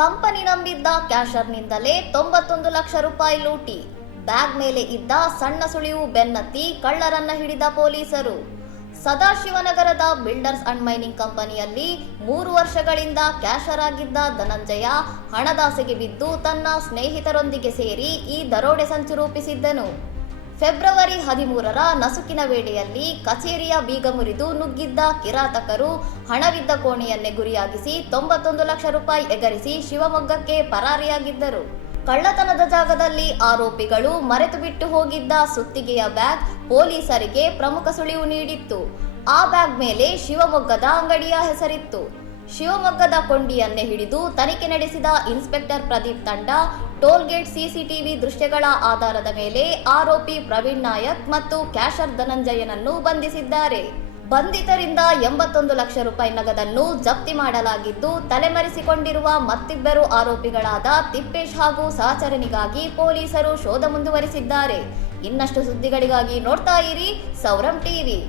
Company ನಂಬಿದ್ದ ಕ್ಯಾಶರ್ನಿಂದಲೇ 91 lakh ರೂಪಾಯಿ ಲೂಟಿ. Bag ಮೇಲೆ ಇದ್ದ ಸಣ್ಣ ಸುಳಿವು ಬೆನ್ನತ್ತಿ ಕಳ್ಳರನ್ನ ಹಿಡಿದ ಪೊಲೀಸರು. ಸದಾಶಿವನಗರದ ಬಿಲ್ಡರ್ಸ್ ಅಂಡ್ ಮೈನಿಂಗ್ ಕಂಪನಿಯಲ್ಲಿ 3 ವರ್ಷಗಳಿಂದ ಕ್ಯಾಶರ್ ಆಗಿದ್ದ ಧನಂಜಯ ಹಣದಾಸೆಗೆ ಬಿದ್ದು ತನ್ನ ಸ್ನೇಹಿತರೊಂದಿಗೆ ಸೇರಿ ಈ ದರೋಡೆ ಸಂಚು ರೂಪಿಸಿದ್ದನು. ಫೆಬ್ರವರಿ 13ರ ನಸುಕಿನ ವೇಳೆಯಲ್ಲಿ ಕಚೇರಿಯ ಬೀಗ ಮುರಿದು ನುಗ್ಗಿದ್ದ ಕಿರಾತಕರು ಹಣವಿದ್ದ ಕೋಣೆಯನ್ನೇ ಗುರಿಯಾಗಿಸಿ 91 ಲಕ್ಷ ರೂಪಾಯಿ ಎಗರಿಸಿ ಶಿವಮೊಗ್ಗಕ್ಕೆ ಪರಾರಿಯಾಗಿದ್ದರು. ಕಳ್ಳತನದ ಜಾಗದಲ್ಲಿ ಆರೋಪಿಗಳು ಮರೆತು ಬಿಟ್ಟು ಹೋಗಿದ್ದ ಸುತ್ತಿಗೆಯ ಬ್ಯಾಗ್ ಪೊಲೀಸರಿಗೆ ಪ್ರಮುಖ ಸುಳಿವು ನೀಡಿತ್ತು. ಆ ಬ್ಯಾಗ್ ಮೇಲೆ ಶಿವಮೊಗ್ಗದ ಅಂಗಡಿಯ ಹೆಸರಿತ್ತು. ಶಿವಮೊಗ್ಗದ ಕೊಂಡಿಯನ್ನೇ ಹಿಡಿದು ತನಿಖೆ ನಡೆಸಿದ ಇನ್ಸ್ಪೆಕ್ಟರ್ ಪ್ರದೀಪ್ ತಂಡ ಟೋಲ್ಗೇಟ್ ಸಿಸಿಟಿವಿ ದೃಶ್ಯಗಳ ಆಧಾರದ ಮೇಲೆ ಆರೋಪಿ ಪ್ರವೀಣ್ ನಾಯಕ್ ಮತ್ತು ಕ್ಯಾಶರ್ ಧನಂಜಯನನ್ನು ಬಂಧಿಸಿದ್ದಾರೆ. ಬಂಧಿತರಿಂದ 81 ಲಕ್ಷ ರೂಪಾಯಿ ನಗದನ್ನು ಜಪ್ತಿ ಮಾಡಲಾಗಿದ್ದು, ತಲೆಮರೆಸಿಕೊಂಡಿರುವ ಮತ್ತಿಬ್ಬರು ಆರೋಪಿಗಳಾದ ತಿಪ್ಪೇಶ್ ಹಾಗೂ ಸಹಚರನಿಗಾಗಿ ಪೊಲೀಸರು ಶೋಧ ಮುಂದುವರಿಸಿದ್ದಾರೆ. ಇನ್ನಷ್ಟು ಸುದ್ದಿಗಳಿಗಾಗಿ ನೋಡ್ತಾ ಇರಿ ಸೌರಂ ಟಿವಿ.